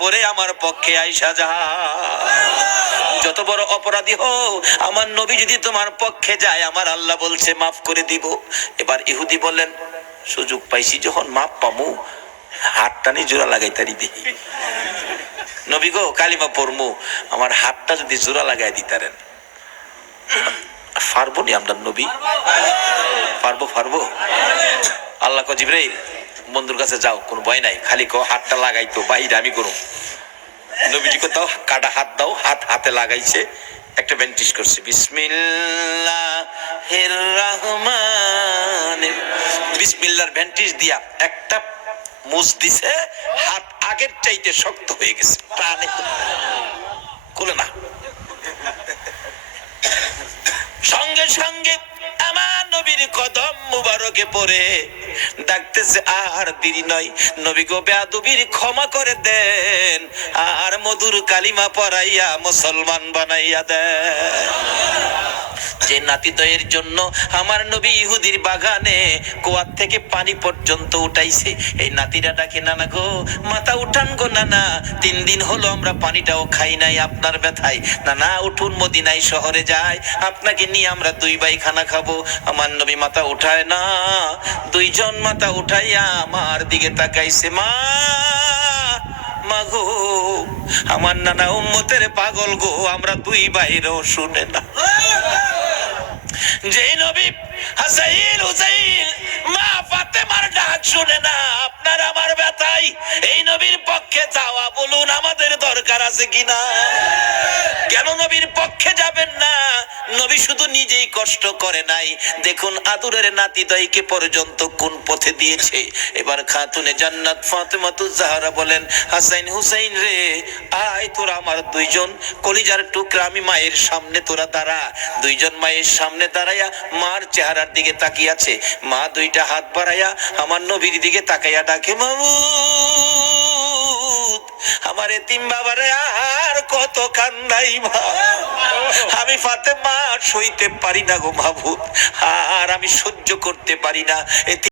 পরে আমার পক্ষে আইসা যা। যত বড় অপরাধী হও, আমার নবী যদি তোমার পক্ষে যায়, আমার আল্লাহ বলছে মাফ করে দিব। এবার ইহুদি বললেন, সুযোগ পাইছি যখন মাপ পামু, হাতটানি জোড়া লাগাই তারি দেখি। নবী গো, কালিমা পড়মু, আমার হাতটা যদি জোড়া লাগাই দিতারেন। পারবো নি আমরা নবী? পারবো? আল্লাহ কো, জিবরাইল বন্ধুর কাছে যাও, কোনো ভয় নাই, খালি কো হাতটা লাগাইতো, বাইরে আমি করুম। নবীজি কো, দাও কাটা হাত দাও। হাতে লাগাইছে, একটা ব্যান্টিশ করছে, বিসমিল্লাহির রহমানির, বিসমিল্লাহর ব্যান্টিশ দিয়া একটা মুছ দিছে, হাত আগের চাইতে শক্ত হয়ে গেছে, প্রাণে খুলে না। সঙ্গে সঙ্গে আমার নবীর কদম মুবারকে পড়ে ডাকতেছে, আর দেরি নয়, নবী গো বেয়াদবির ক্ষমা করে দেন, আর মধুর কালিমা পড়াইয়া মুসলমান বানাইয়া দেন। যে নাতিদয়ের জন্য আমার নবী ইহুদির বাগানে কুয়ার থেকে পানি পর্যন্ত উঠাইছে, এই নাতিরা ডাকে, নানা গো মাথা উঠান গো নানা, 3 দিন হলো আমরা পানিটাও খাই নাই আপনার ব্যথায়, নানা উঠুন মদিনায় শহরে যায়, আপনাকে নিয়ে আমরা 2 ভাই খানা খাবো। আমার নবী মাথা উঠায় না, 2 জন মাথা উঠাইয়া আমার দিকে তাকাইছে, মাগো আমার নানা উম্মতের পাগল গো, আমরা 2 ভাইরও শুনে না। যে নবী হাসাইন হুসাইন মা ফাতেমার ডাক শুনে না, আপনার আমার ব্যথাই এই নবীর পক্ষে যাওয়া, বলুন আমাদের দরকার আছে কিনা? কেন নবীর পক্ষে যাবেন না? নবী শুধু নিজেই কষ্ট করে নাই, দেখুন আদরের নাতিদয়কে পর্যন্ত কোন পথে দিয়েছে। এবার খাতুনে জান্নাত ফাতেমাতুজ জাহরা বলেন, হাসাইন হুসাইন রে, আয় তোরা আমার 2 জন কলিজার টুকরা, আমি মায়ের সামনে তোরা দাঁড়া। 2 জন মায়ের সামনে দাঁড়াইয়া মার চেহারার দিকে তাকিয়ে আছে। মা 2টা হাত বাড়াইয়া আমার নবীর দিকে তাকাইয়া ডাকে, মাবুদ আমার এতিম বাবারে আর কত কান্দাই মা, আমি ফাতেমা সইতে পারি না গো মাবুদ, আর আমি সহ্য করতে পারি না।